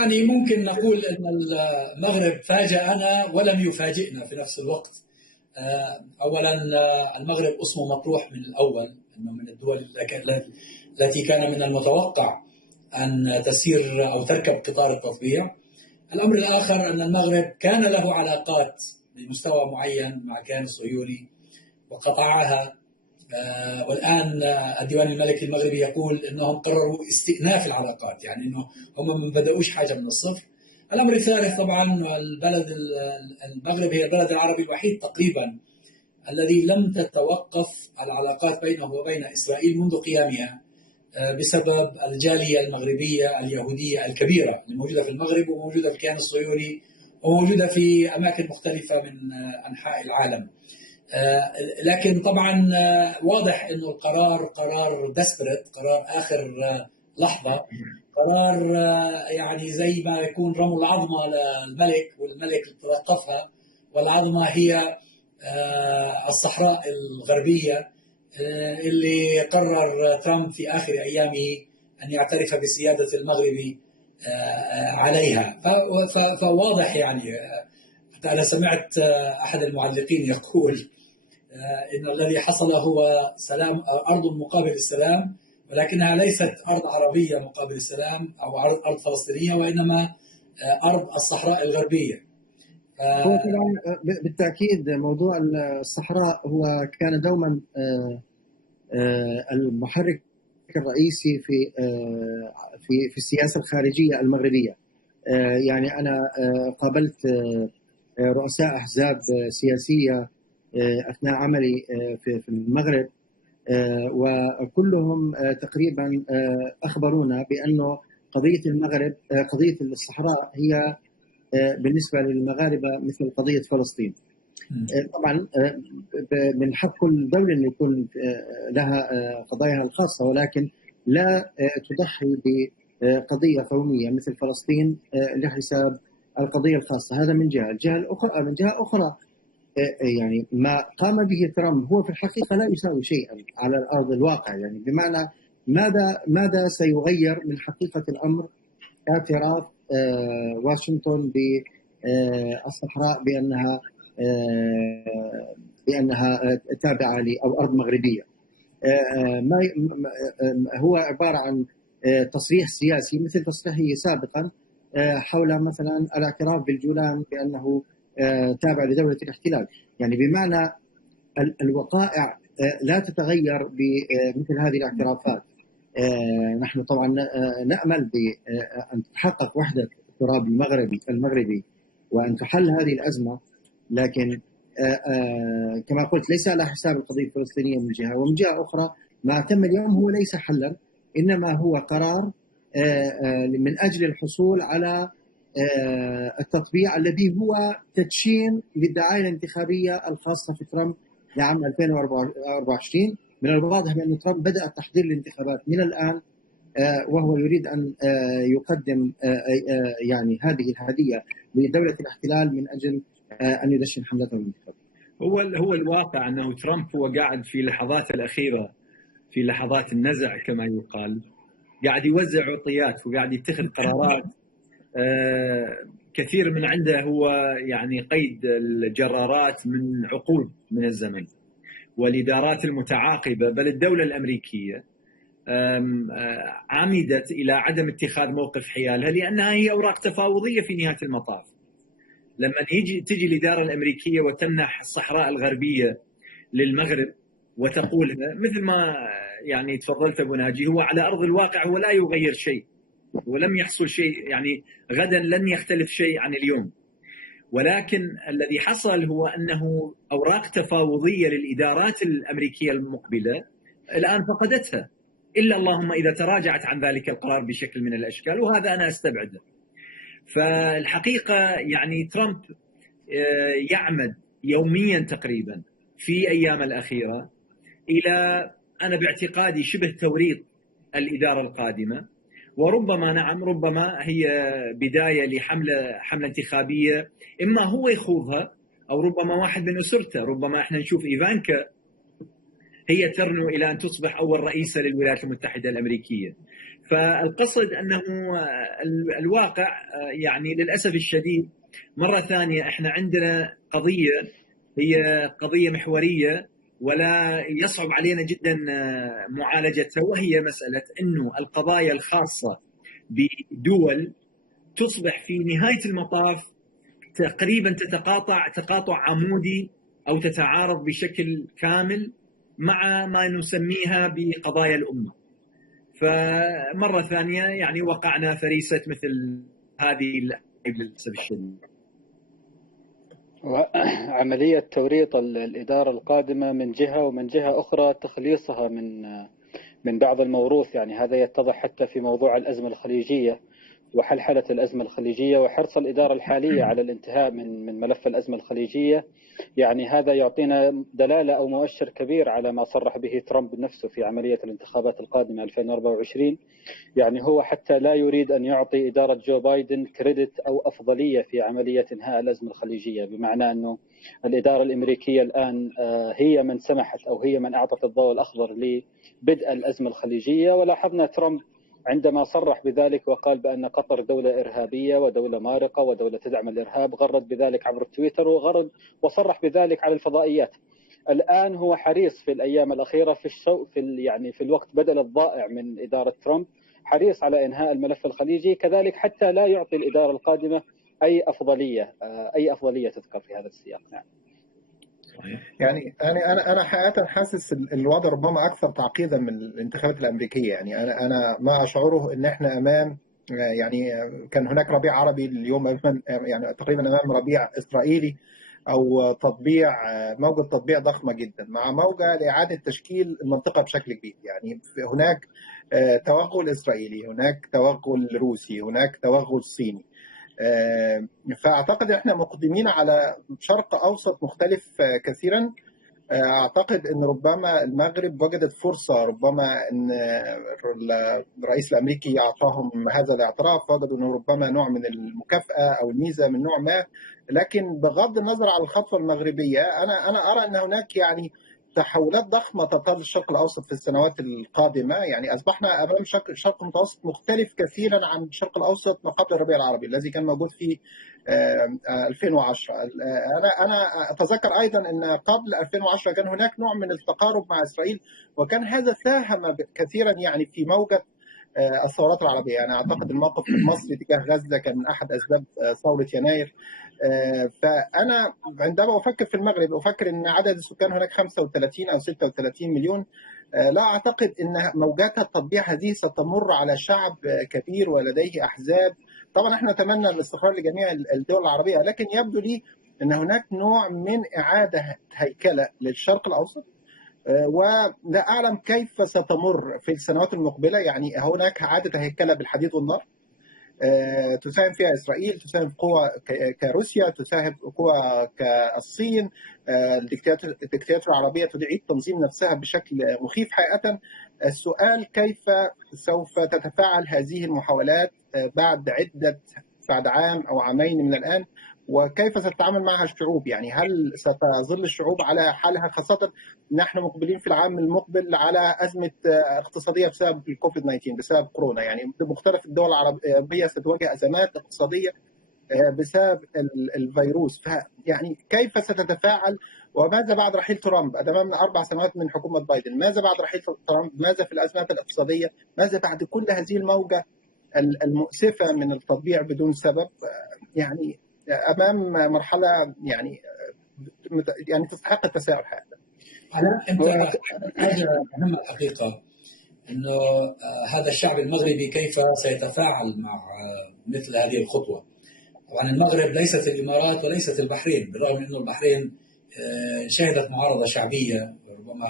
يعني ممكن نقول أن المغرب فاجأنا ولم يفاجئنا في نفس الوقت. أولا المغرب اسمه مطروح من الأول، أنه من الدول التي كان من المتوقع أن تسير أو تركب قطار التطبيع. الأمر الآخر أن المغرب كان له علاقات بمستوى معين مع الكيان الصهيوني وقطعها، والآن الديوان الملكي المغربي يقول أنهم قرروا استئناف العلاقات، يعني أنه هم ما بدأوش حاجة من الصفر. الأمر الثالث طبعا المغرب هي البلد العربي الوحيد تقريبا الذي لم تتوقف العلاقات بينه وبين إسرائيل منذ قيامها بسبب الجالية المغربية اليهودية الكبيرة الموجودة في المغرب وموجودة في الكيان الصهيوني وموجودة في أماكن مختلفة من أنحاء العالم. لكن طبعا واضح أنه القرار قرار ديسبريت، قرار آخر لحظة، قرار يعني زي ما يكون رموا العظمة للملك والملك تلطفها، والعظمة هي الصحراء الغربية اللي قرر ترامب في آخر أيامه أن يعترف بسيادة المغرب عليها. فواضح يعني أنا سمعت أحد المعلقين يقول إن الذي حصل هو سلام، أرض مقابل السلام، ولكنها ليست أرض عربية مقابل السلام أو أرض فلسطينية، وإنما أرض الصحراء الغربية. هو طبعا بالتأكيد موضوع الصحراء هو كان دوما المحرك الرئيسي في السياسة الخارجية المغربية. يعني أنا قابلت رؤساء أحزاب سياسية أثناء عملي في المغرب، وكلهم تقريبا أخبرونا بأنه قضية المغرب، قضية الصحراء هي بالنسبة للمغاربة مثل قضية فلسطين. طبعا من حق كل دولة أن يكون لها قضاياها الخاصة، ولكن لا تضحي بقضية قومية مثل فلسطين لحساب القضية الخاصة. هذا من جهة. من جهة أخرى يعني ما قام به ترامب هو في الحقيقة لا يساوي شيئا على الأرض الواقع، يعني بمعنى ماذا سيغير من حقيقة الأمر اعتراف واشنطن بالصحراء بأنها تابعة أو أرض مغربية. هو عبارة عن تصريح سياسي مثل تصريحه سابقا حول مثلا الاعتراف بالجولان بأنه تابع لدولة الاحتلال. يعني بمعنى الوقائع لا تتغير بمثل هذه الاعترافات. نحن طبعا نأمل بأن تتحقق وحدة التراب المغربي وأن تحل هذه الأزمة، لكن كما قلت ليس على حساب القضية الفلسطينية من جهة، ومن جهة أخرى ما تم اليوم هو ليس حلا، إنما هو قرار من أجل الحصول على التطبيع الذي هو تدشين للدعاية الانتخابية الخاصة في ترامب لعام 2024. من الواضح بأن ترامب بدأ التحضير للانتخابات من الآن، وهو يريد أن يقدم يعني هذه الهدية لدولة الاحتلال من أجل أن يدشن حملته الانتخابية. هو الواقع أنه ترامب هو قاعد في لحظات الأخيرة، في لحظات النزع كما يقال، قاعد يوزع عطيات وقاعد يتخذ قرارات. كثير من عنده هو يعني قيد الجرارات من عقود من الزمن، والإدارات المتعاقبة بل الدولة الأمريكية عمدت إلى عدم اتخاذ موقف حيالها، لأنها هي أوراق تفاوضية في نهاية المطاف. لما تجي الإدارة الأمريكية وتمنح الصحراء الغربية للمغرب وتقولها مثل ما يعني تفضلت أبو ناجي، هو على أرض الواقع هو لا يغير شيء ولم يحصل شيء، يعني غدا لن يختلف شيء عن اليوم. ولكن الذي حصل هو أنه أوراق تفاوضية للإدارات الأمريكية المقبلة الآن فقدتها، إلا اللهم إذا تراجعت عن ذلك القرار بشكل من الأشكال، وهذا أنا أستبعده. فالحقيقة يعني ترامب يعمد يوميا تقريبا في أيام الأخيرة إلى، أنا باعتقادي، شبه توريط الإدارة القادمة، وربما نعم ربما هي بداية حملة انتخابية إما هو يخوضها أو ربما واحد من أسرته. ربما إحنا نشوف إيفانكا هي ترنو إلى أن تصبح أول رئيسة للولايات المتحدة الأمريكية. فالقصد أنه الواقع يعني للأسف الشديد مرة ثانية إحنا عندنا قضية هي قضية محورية ولا يصعب علينا جدا معالجتها، وهي مسألة أنه القضايا الخاصة بدول تصبح في نهاية المطاف تقريبا تقاطع عمودي أو تتعارض بشكل كامل مع ما نسميها بقضايا الأمة. فمرة ثانية يعني وقعنا فريسة مثل هذه للأسف الشديد. عملية توريط الإدارة القادمة من جهة، ومن جهة أخرى تخليصها من بعض الموروث. يعني هذا يتضح حتى في موضوع الأزمة الخليجية وحلحلة الأزمة الخليجية وحرص الإدارة الحالية على الانتهاء من ملف الأزمة الخليجية. يعني هذا يعطينا دلالة أو مؤشر كبير على ما صرح به ترامب نفسه في عملية الانتخابات القادمة 2024. يعني هو حتى لا يريد أن يعطي إدارة جو بايدن كريدت أو أفضلية في عملية إنهاء الأزمة الخليجية، بمعنى أنه الإدارة الأمريكية الآن هي من سمحت أو هي من أعطت الضوء الأخضر لبدء الأزمة الخليجية. ولاحظنا ترامب عندما صرح بذلك وقال بأن قطر دولة إرهابية ودولة مارقة ودولة تدعم الإرهاب، غرد بذلك عبر التويتر وصرح بذلك على الفضائيات. الآن هو حريص في الأيام الأخيرة في الوقت بدل الضائع من إدارة ترامب، حريص على إنهاء الملف الخليجي كذلك حتى لا يعطي الإدارة القادمة أي أفضلية تذكر في هذا السياق. نعم. يعني انا حقيقه حاسس الوضع ربما اكثر تعقيدا من الانتخابات الامريكيه. يعني انا ما اشعره ان احنا امام، يعني كان هناك ربيع عربي اليوم يعني تقريبا امام ربيع اسرائيلي او موجه تطبيع ضخمه جدا مع موجه لاعاده تشكيل المنطقه بشكل كبير. يعني هناك توغل اسرائيلي، هناك توغل روسي، هناك توغل صيني. فأعتقد إحنا مقدمين على شرق أوسط مختلف كثيرا. أعتقد أن ربما المغرب وجدت فرصة، ربما أن الرئيس الأمريكي أعطاهم هذا الاعتراف، وجدوا أنه ربما نوع من المكافأة أو الميزة من نوع ما. لكن بغض النظر عن الخطوة المغربية، أنا أرى أن هناك يعني تحولات ضخمة تطال الشرق الأوسط في السنوات القادمة. يعني أصبحنا أمام شرق متوسط مختلف كثيرا عن الشرق الأوسط ما قبل الربيع العربي الذي كان موجود في 2010. أنا أتذكر أيضا أن قبل 2010 كان هناك نوع من التقارب مع إسرائيل، وكان هذا ساهم كثيرا يعني في موجة الثورات العربية. يعني أعتقد الموقف المصري تجاه غزة كان من أحد أسباب ثورة يناير. فأنا عندما أفكر في المغرب أفكر أن عدد السكان هناك 35 أو 36 مليون. لا أعتقد أن موجات التطبيع هذه ستمر على شعب كبير ولديه أحزاب. طبعا احنا نتمنى الاستقرار لجميع الدول العربية، لكن يبدو لي أن هناك نوع من إعادة هيكلة للشرق الأوسط، ولا أعلم كيف ستمر في السنوات المقبلة. يعني هناك إعادة هيكلة بالحديد والنار تساهم فيها إسرائيل، تساهم قوى كروسيا، تساهم قوى كالصين. الدكتاتورية العربية تعيد تنظيم نفسها بشكل مخيف حقيقة. السؤال كيف سوف تتفاعل هذه المحاولات بعد عام أو عامين من الآن، وكيف ستتعامل معها الشعوب؟ يعني هل ستظل الشعوب على حالها، خاصة نحن مقبلين في العام المقبل على أزمة اقتصادية بسبب الكوفيد 19 بسبب كورونا. يعني مختلف الدول العربية ستواجه أزمات اقتصادية بسبب الفيروس. يعني كيف ستتفاعل؟ وماذا بعد رحيل ترامب؟ أمامنا 4 سنوات من حكومة بايدن. ماذا بعد رحيل ترامب؟ ماذا في الأزمات الاقتصادية؟ ماذا بعد كل هذه الموجة المؤسفة من التطبيع بدون سبب؟ يعني امام مرحله يعني تستحق التساؤل حقيقه. انت حاجه مهمه الحقيقه، انه هذا الشعب المغربي كيف سيتفاعل مع مثل هذه الخطوه. طبعا المغرب ليست الامارات وليست البحرين، بالرغم انه البحرين شهدت معارضه شعبيه وربما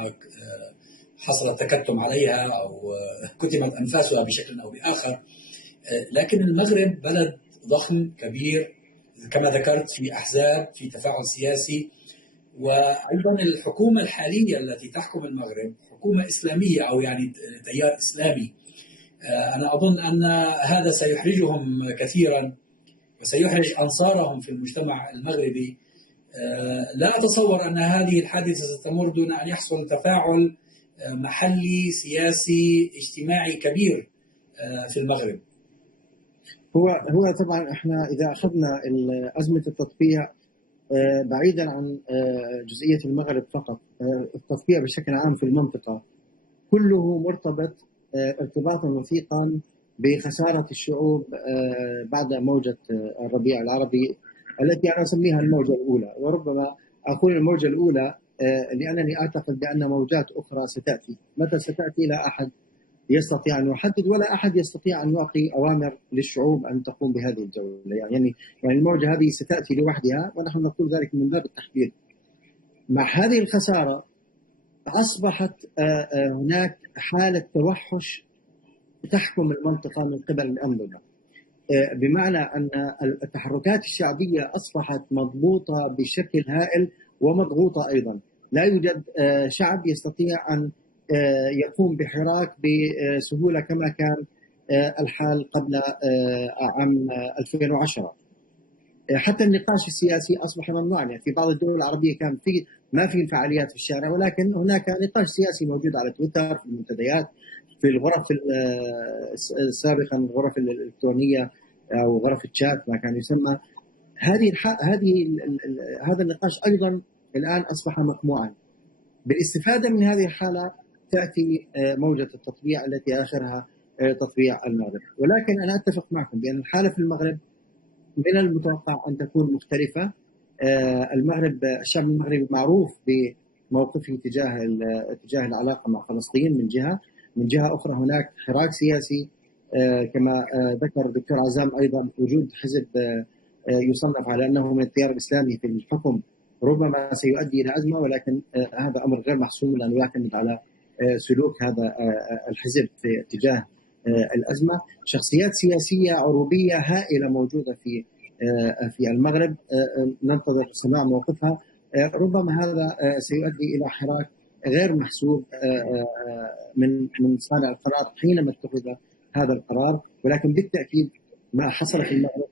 حصل التكتم عليها او كتمت انفاسها بشكل او باخر، لكن المغرب بلد ضخم كبير كما ذكرت، في أحزاب، في تفاعل سياسي، وأيضا الحكومة الحالية التي تحكم المغرب حكومة إسلامية أو يعني تيار إسلامي. أنا أظن أن هذا سيحرجهم كثيرا وسيحرج أنصارهم في المجتمع المغربي لا أتصور أن هذه الحادثة ستمر دون أن يحصل تفاعل محلي سياسي اجتماعي كبير في المغرب. هو طبعا احنا اذا اخذنا ازمه التطبيع بعيدا عن جزئيه المغرب فقط، التطبيع بشكل عام في المنطقه كله مرتبط ارتباطا وثيقا بخساره الشعوب بعد موجه الربيع العربي التي انا اسميها الموجه الاولى، وربما اقول الموجه الاولى لانني اعتقد بان موجات اخرى ستاتي. متى ستاتي لا احد يستطيع ان يحدد، ولا احد يستطيع ان يعطي اوامر للشعوب ان تقوم بهذه الجوله. يعني الموجه هذه ستاتي لوحدها، ونحن نقول ذلك من باب التحذير. مع هذه الخساره اصبحت هناك حاله توحش تحكم المنطقه من قبل الانظمه، بمعنى ان التحركات الشعبيه اصبحت مضبوطه بشكل هائل ومضغوطه ايضا. لا يوجد شعب يستطيع ان يقوم بحراك بسهوله كما كان الحال قبل عام 2010. حتى النقاش السياسي اصبح ممنوعا. يعني في بعض الدول العربيه كان ما في فعاليات في الشارع، ولكن هناك نقاش سياسي موجود على تويتر، في المنتديات، في الغرف سابقا الغرف الالكترونيه او غرف الشات ما كان يسمى. هذا النقاش ايضا الان اصبح مقموعا. بالاستفاده من هذه الحاله تاتي موجه التطبيع التي اخرها تطبيع المغرب. ولكن انا اتفق معكم بان الحاله في المغرب من المتوقع ان تكون مختلفه. المغرب، الشعب المغربي معروف بموقفه تجاه العلاقه مع فلسطين من جهه اخرى هناك حراك سياسي كما ذكر الدكتور عزام ايضا. وجود حزب يصنف على انه من التيار الاسلامي في الحكم ربما سيؤدي الى ازمه، ولكن هذا امر غير محسوم لانه يعتمد على سلوك هذا الحزب في تجاه الازمه. شخصيات سياسيه عروبيه هائله موجوده في المغرب، ننتظر سماع موقفها. ربما هذا سيؤدي الى حراك غير محسوب من صانع القرار حينما اتخذ هذا القرار، ولكن بالتاكيد ما حصل في المغرب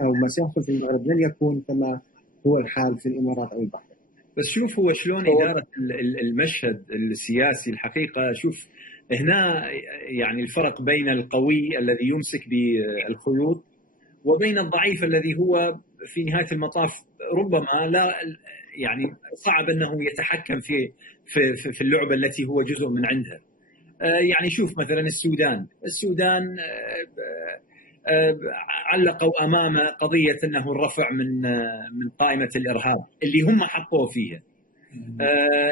او ما سيحصل في المغرب لن يكون كما هو الحال في الامارات او البحرين. بس شوف هو شلون اداره المشهد السياسي الحقيقه. شوف هنا يعني الفرق بين القوي الذي يمسك بالخيوط وبين الضعيف الذي هو في نهايه المطاف ربما لا يعني صعب انه يتحكم في اللعبه التي هو جزء من عندها. يعني شوف مثلا السودان علقوا امام قضيه انه الرفع من قائمه الارهاب اللي هم حطوه فيها.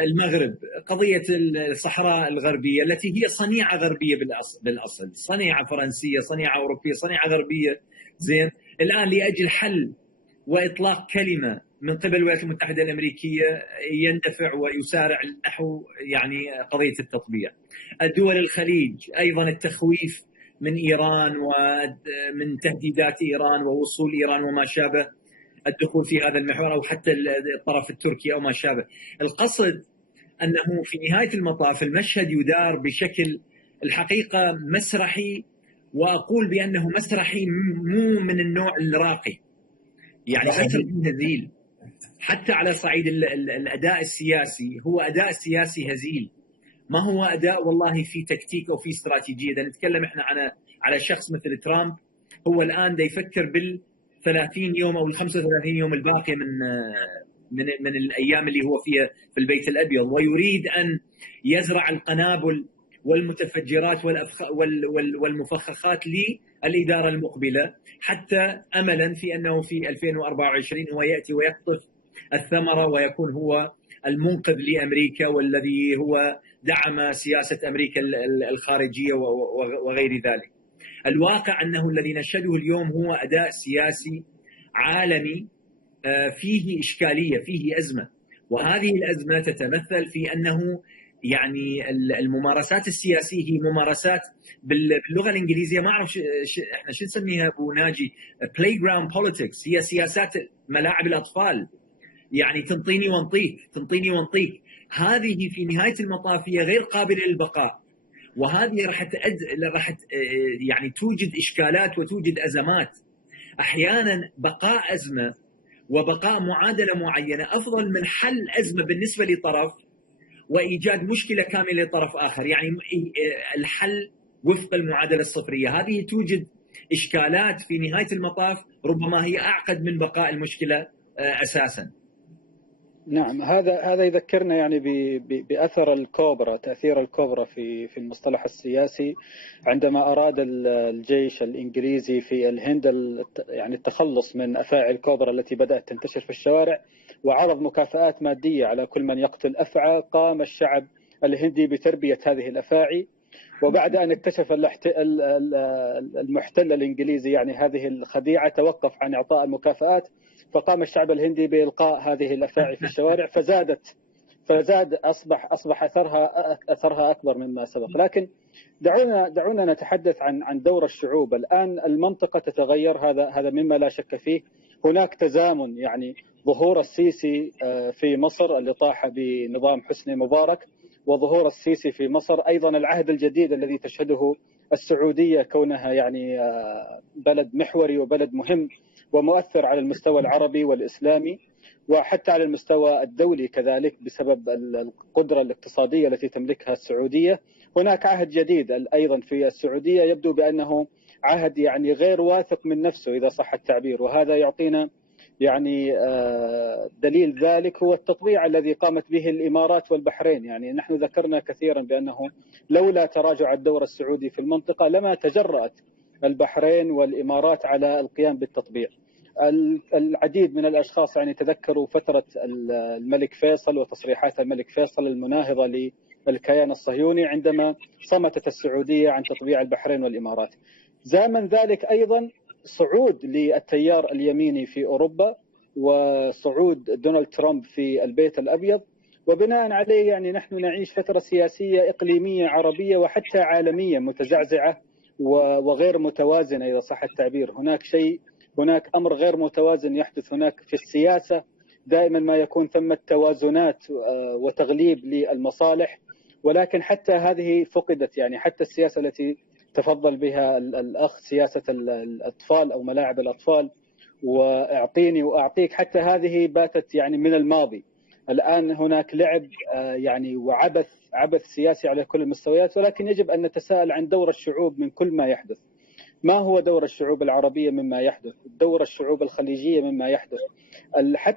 المغرب قضيه الصحراء الغربيه التي هي صنيعه غربيه بالاصل، صنيعه فرنسيه، صنيعه اوروبيه، صنيعه غربيه. زين، الان لاجل حل واطلاق كلمه من قبل الولايات المتحده الامريكيه يندفع ويسارع نحو يعني قضيه التطبيع. الدول الخليج ايضا التخويف من ايران ومن تهديدات ايران ووصول ايران وما شابه، الدخول في هذا المحور او حتى الطرف التركي او ما شابه. القصد انه في نهايه المطاف المشهد يدار بشكل الحقيقه مسرحي، واقول بانه مسرحي مو من النوع الراقي، يعني هزيل. حتى على صعيد الاداء السياسي هو اداء سياسي هزيل، ما هو اداء والله في تكتيك او في استراتيجيه. اذا نتكلم احنا على شخص مثل ترامب، هو الان دا يفكر بال 30 يوم او ال 35 يوم الباقيه من الايام اللي هو فيها في البيت الابيض، ويريد ان يزرع القنابل والمتفجرات والمفخخات للاداره المقبله، حتى املا في انه في 2024 هو ياتي ويقطف الثمره ويكون هو المنقذ لامريكا والذي هو دعم سياسه امريكا الخارجيه وغير ذلك. الواقع انه الذي نشهده اليوم هو اداء سياسي عالمي فيه اشكاليه، فيه ازمه، وهذه الازمه تتمثل في انه يعني الممارسات السياسيه هي ممارسات باللغه الانجليزيه ما اعرف احنا شو نسميها ابو ناجي، بلاي جراوند بوليتكس، هي سياسات ملاعب الاطفال، يعني تنطيني وانطيك. هذه في نهايه المطاف هي غير قابله للبقاء، وهذه راح يعني توجد اشكالات وتوجد ازمات. احيانا بقاء ازمه وبقاء معادله معينه افضل من حل ازمه بالنسبه لطرف وايجاد مشكله كامله لطرف اخر، يعني الحل وفق المعادله الصفريه. هذه توجد اشكالات في نهايه المطاف ربما هي اعقد من بقاء المشكله اساسا. نعم، هذا يذكرنا يعني باثر الكوبرا، تاثير الكوبرا في المصطلح السياسي، عندما اراد الجيش الانجليزي في الهند يعني التخلص من افاعي الكوبرا التي بدات تنتشر في الشوارع، وعرض مكافآت ماديه على كل من يقتل افعى. قام الشعب الهندي بتربيه هذه الافاعي، وبعد ان اكتشف المحتل الانجليزي يعني هذه الخديعه توقف عن اعطاء المكافآت، فقام الشعب الهندي بإلقاء هذه الأفاعي في الشوارع، فزاد أصبح أثرها أكبر مما سبق. لكن دعونا نتحدث عن دور الشعوب. الآن المنطقة تتغير، هذا مما لا شك فيه. هناك تزامن، يعني ظهور السيسي في مصر اللي طاح بنظام حسني مبارك، وظهور السيسي في مصر، أيضا العهد الجديد الذي تشهده السعودية كونها يعني بلد محوري وبلد مهم ومؤثر على المستوى العربي والإسلامي، وحتى على المستوى الدولي كذلك بسبب القدرة الاقتصادية التي تملكها السعودية. هناك عهد جديد أيضا في السعودية يبدو بأنه عهد يعني غير واثق من نفسه إذا صح التعبير، وهذا يعطينا يعني دليل ذلك هو التطبيع الذي قامت به الإمارات والبحرين. يعني نحن ذكرنا كثيرا بأنه لولا تراجع الدور السعودي في المنطقة لما تجرأت البحرين والإمارات على القيام بالتطبيع. العديد من الأشخاص يعني تذكروا فترة الملك فيصل وتصريحات الملك فيصل المناهضة للكيان الصهيوني عندما صمتت السعودية عن تطبيع البحرين والإمارات. زامن ذلك أيضا صعود للتيار اليميني في أوروبا وصعود دونالد ترامب في البيت الأبيض، وبناء عليه يعني نحن نعيش فترة سياسية إقليمية عربية وحتى عالمية متزعزعة وغير متوازنة إذا صح التعبير. هناك أمر غير متوازن يحدث هناك في السياسة. دائما ما يكون ثمة توازنات وتغليب للمصالح، ولكن حتى هذه فقدت. يعني حتى السياسة التي تفضل بها الأخ، سياسة الأطفال أو ملاعب الأطفال وأعطيني وأعطيك، حتى هذه باتت يعني من الماضي. الآن هناك لعب يعني عبث سياسي على كل المستويات، ولكن يجب أن نتساءل عن دور الشعوب من كل ما يحدث. ما هو دور الشعوب العربية مما يحدث؟ دور الشعوب الخليجية مما يحدث؟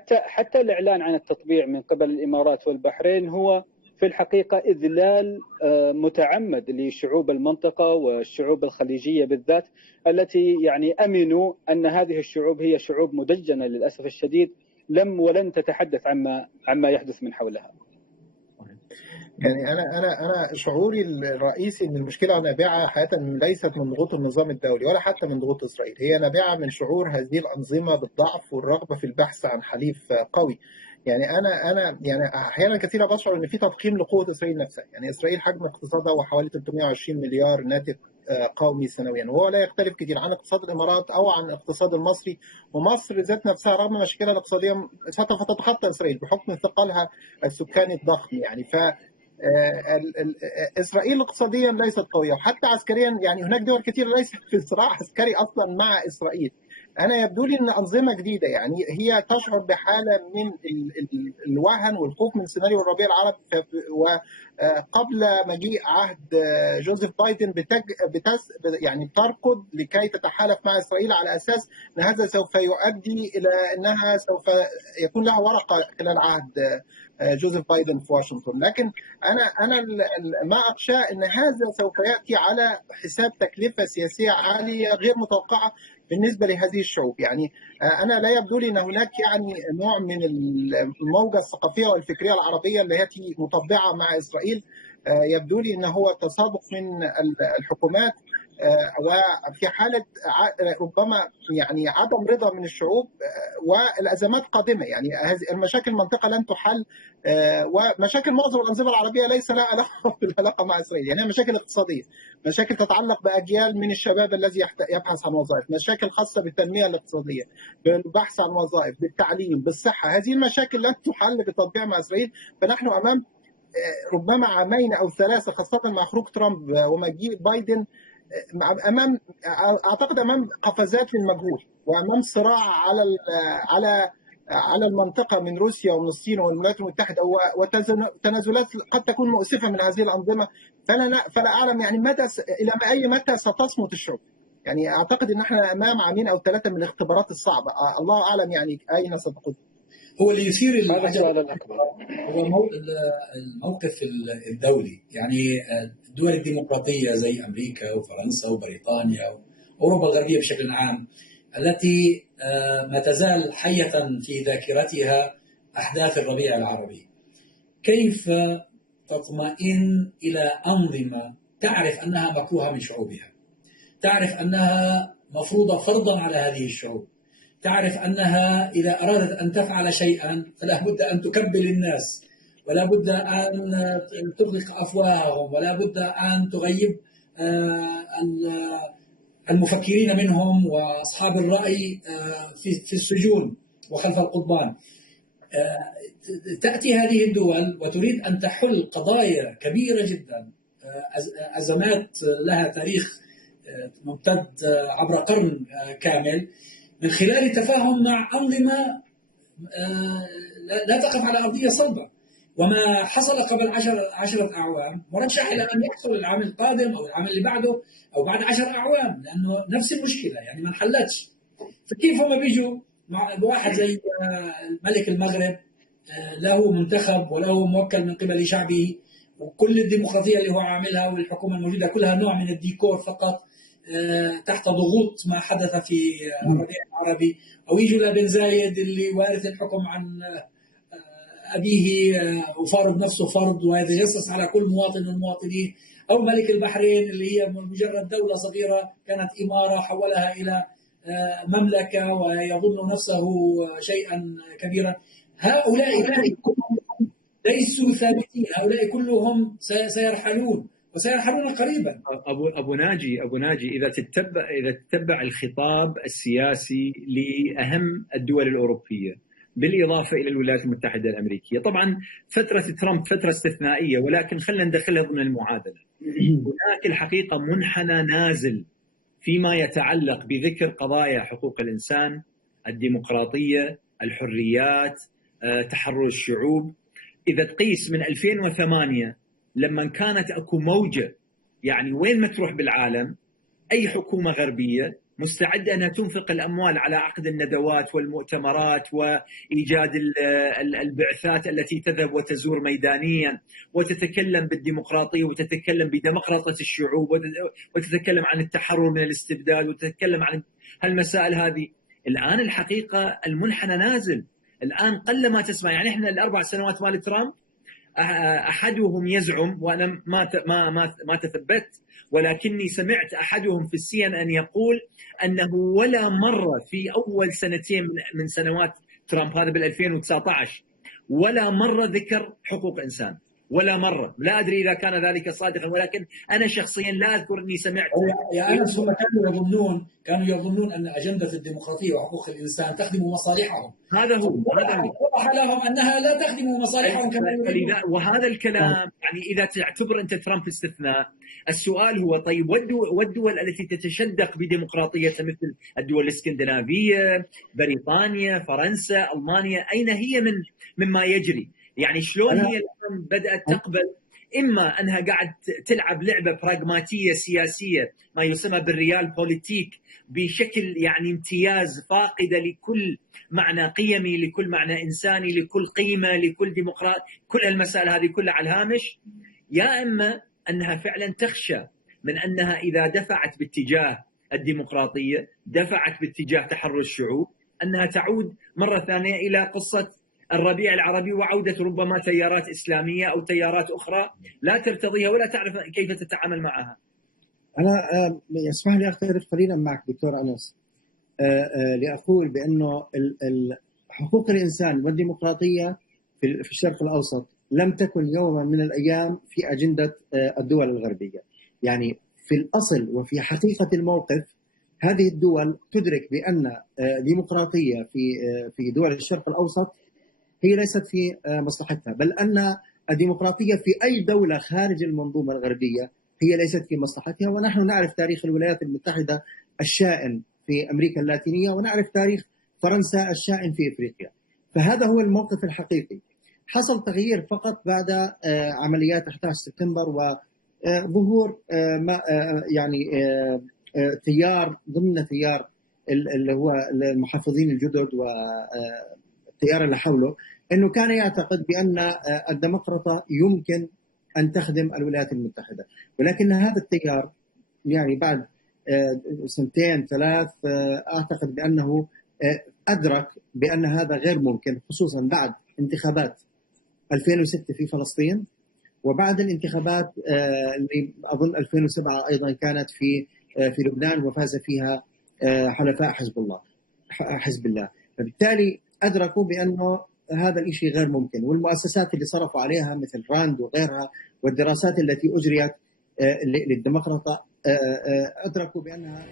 حتى الإعلان عن التطبيع من قبل الإمارات والبحرين هو في الحقيقة إذلال متعمد لشعوب المنطقة والشعوب الخليجية بالذات، التي يعني أمنوا أن هذه الشعوب هي شعوب مدجنة للأسف الشديد، ولن تتحدث عما يحدث من حولها. يعني انا شعوري الرئيسي ان المشكله نابعه حقيقه ليست من ضغوط النظام الدولي ولا حتى من ضغوط اسرائيل، هي نابعه من شعور هذه الانظمه بالضعف والرغبه في البحث عن حليف قوي. يعني انا يعني احيانا كثيره بشعر ان في تضخيم لقوه اسرائيل نفسها. يعني اسرائيل حجم اقتصادها هو حوالي 320 مليار ناتج قومي سنويا، وهو لا يختلف كثير عن اقتصاد الامارات او عن الاقتصاد المصري. ومصر ذات نفسها رغم مشاكلها الاقتصاديه ستتخطى اسرائيل بحكم ثقلها السكاني الضخم. يعني ف اسرائيل اقتصاديا ليست قويه، وحتى عسكريا يعني هناك دول كثيره ليست في صراع عسكري اصلا مع اسرائيل. انا يبدو لي ان انظمه جديده يعني هي تشعر بحاله من الوهن والخوف من سيناريو الربيع العربي. وقبل مجيء عهد جوزيف بايدن يعني تركض لكي تتحالف مع اسرائيل على اساس ان هذا سوف يؤدي الى انها سوف يكون لها ورقه خلال عهد جوزيف بايدن في واشنطن. لكن انا ما اخشى ان هذا سوف ياتي على حساب تكلفه سياسيه عاليه غير متوقعه بالنسبه لهذه الشعوب. يعني انا لا يبدو لي ان هناك يعني نوع من الموجه الثقافيه والفكريه العربيه التي مطبعه مع اسرائيل. يبدو لي ان هو تصادق من الحكومات، وفي حاله ربما يعني عدم رضا من الشعوب والازمات قادمه. يعني هذه المشاكل المنطقه لن تحل، ومشاكل معظم الانظمه العربيه ليس لها علاقه مع اسرائيل. يعني مشاكل اقتصاديه، مشاكل تتعلق باجيال من الشباب الذي يبحث عن وظائف، مشاكل خاصه بالتنميه الاقتصاديه، بالبحث عن وظائف، بالتعليم، بالصحه. هذه المشاكل لن تحل بالتطبيع مع اسرائيل. فنحن امام ربما عامين او ثلاثه، خاصه مع خروج ترامب ومجيء بايدن، اعتقد امام قفزات للمجهول وامام صراع على على المنطقة من روسيا ومن الصين والولايات المتحدة، وتنازلات قد تكون مؤسفة من هذه الأنظمة. فلا أعلم يعني إلى أي متى ستصمت الشعوب. يعني أعتقد أن احنا أمام عامين أو 3 من الاختبارات الصعبة، الله أعلم يعني أين ستقود. هو اللي يثير هذا السؤال الأكبر هو الموقف الدولي. يعني الدول الديمقراطية زي أمريكا وفرنسا وبريطانيا وأوروبا الغربية بشكل عام، التي ما تزال حية في ذاكرتها أحداث الربيع العربي، كيف تطمئن إلى أنظمة تعرف أنها مكروهة من شعوبها، تعرف أنها مفروضة فرضا على هذه الشعوب، تعرف أنها إذا أرادت أن تفعل شيئا فلا بد أن تكبل الناس، ولا بد أن تغلق أفواههم، ولا بد أن تغيب المفكرين منهم وأصحاب الرأي في السجون وخلف القضبان. تأتي هذه الدول وتريد أن تحل قضايا كبيرة جدا، أزمات لها تاريخ ممتد عبر قرن كامل، من خلال تفاهم مع أنظمة لا تقف على أرضية صلبة. وما حصل قبل 10 أعوام مرشح إلى أن يحصل العام القادم أو العام اللي بعده أو بعد 10 أعوام، لأنه نفس المشكلة يعني ما انحلتش. فكيف هم بيجوا مع واحد زي ملك المغرب له منتخب وله موكل من قبل شعبه، وكل الديمقراطية اللي هو عاملها والحكومة الموجودة كلها نوع من الديكور فقط تحت ضغوط ما حدث في الربيع العربي، أو يجوا لبن زايد اللي وارث الحكم عن أبيه وفارض نفسه فرض ويتجسس على كل مواطن من المواطنين، أو ملك البحرين اللي هي مجرد دولة صغيرة كانت إمارة حولها إلى مملكة ويظن نفسه شيئا كبيرا. هؤلاء ليسوا ثابتين، هؤلاء كلهم سيرحلون وسيرحلون قريبا. ابو ناجي اذا تتبع الخطاب السياسي لاهم الدول الاوروبيه بالاضافه الى الولايات المتحده الامريكيه، طبعا فتره ترامب فتره استثنائيه ولكن خلينا ندخلها ضمن المعادله. هناك الحقيقه منحنى نازل فيما يتعلق بذكر قضايا حقوق الانسان، الديمقراطيه، الحريات، تحرر الشعوب. اذا تقيس من 2008 لما كانت اكو موجه، يعني وين ما تروح بالعالم اي حكومه غربيه مستعده انها تنفق الاموال على عقد الندوات والمؤتمرات وايجاد البعثات التي تذهب وتزور ميدانيا وتتكلم بالديمقراطيه وتتكلم بديمقراطيه الشعوب وتتكلم عن التحرر من الاستبداد وتتكلم عن هالمسائل هذه. الان الحقيقه المنحنى نازل، الان قل ما تسمع. يعني احنا ال4 سنوات مال ترامب احدهم يزعم وانا ما تثبت، ولكني سمعت احدهم في CNN يقول انه ولا مره في اول سنتين من سنوات ترامب، هذا بال 2019، ولا مره ذكر حقوق انسان، ولا مره. لا ادري اذا كان ذلك صادقا، ولكن انا شخصيا لا اذكر اني سمعت. يا انس هم كانوا يظنون ان اجنده الديمقراطيه وحقوق الانسان تخدم مصالحهم. هذا هو وضح لهم انها لا تخدم مصالحهم كما يريدون. وهذا الكلام يعني اذا تعتبر انت ترامب استثناء، السؤال هو طيب والدول التي تتشدق بديمقراطيتها مثل الدول الاسكندنافيه، بريطانيا، فرنسا، المانيا، اين هي مما يجري؟ يعني شلون هي الان بدات تقبل اما انها قاعد تلعب لعبه براغماتيه سياسيه ما يسمى بالريال بوليتيك بشكل يعني امتياز، فاقده لكل معنى قيمي، لكل معنى انساني، لكل قيمه، لكل ديمقراط، كل المسائل هذه كلها على الهامش، يا اما انها فعلا تخشى من انها اذا دفعت باتجاه الديمقراطيه، دفعت باتجاه تحرر الشعوب، انها تعود مره ثانيه الى قصه الربيع العربي وعودة ربما تيارات إسلامية أو تيارات أخرى لا ترتضيها ولا تعرف كيف تتعامل معها. أنا يسمح لي أختلف قليلا معك دكتور أنس، لأقول بأنه حقوق الإنسان والديمقراطية في الشرق الأوسط لم تكن يوما من الأيام في أجندة الدول الغربية. يعني في الأصل وفي حقيقة الموقف هذه الدول تدرك بأن ديمقراطية في دول الشرق الأوسط هي ليست في مصلحتها، بل أن الديمقراطية في أي دولة خارج المنظومة الغربية هي ليست في مصلحتها. ونحن نعرف تاريخ الولايات المتحدة الشائن في أمريكا اللاتينية، ونعرف تاريخ فرنسا الشائن في إفريقيا. فهذا هو الموقف الحقيقي. حصل تغيير فقط بعد عمليات 11 سبتمبر وظهور يعني تيار ضمن تيار اللي هو المحافظين الجدد والتيار اللي حوله، انه كان يعتقد بان الديمقراطه يمكن ان تخدم الولايات المتحده، ولكن هذا التيار يعني بعد سنتين ثلاث اعتقد بانه ادرك بان هذا غير ممكن، خصوصا بعد انتخابات 2006 في فلسطين، وبعد الانتخابات اللي اظن 2007 ايضا كانت في لبنان وفاز فيها حلفاء حزب الله. فبالتالي ادركوا بانه هذا الشيء غير ممكن، والمؤسسات اللي صرفوا عليها مثل راند وغيرها والدراسات التي اجريت للديمقراطه ادركوا بانها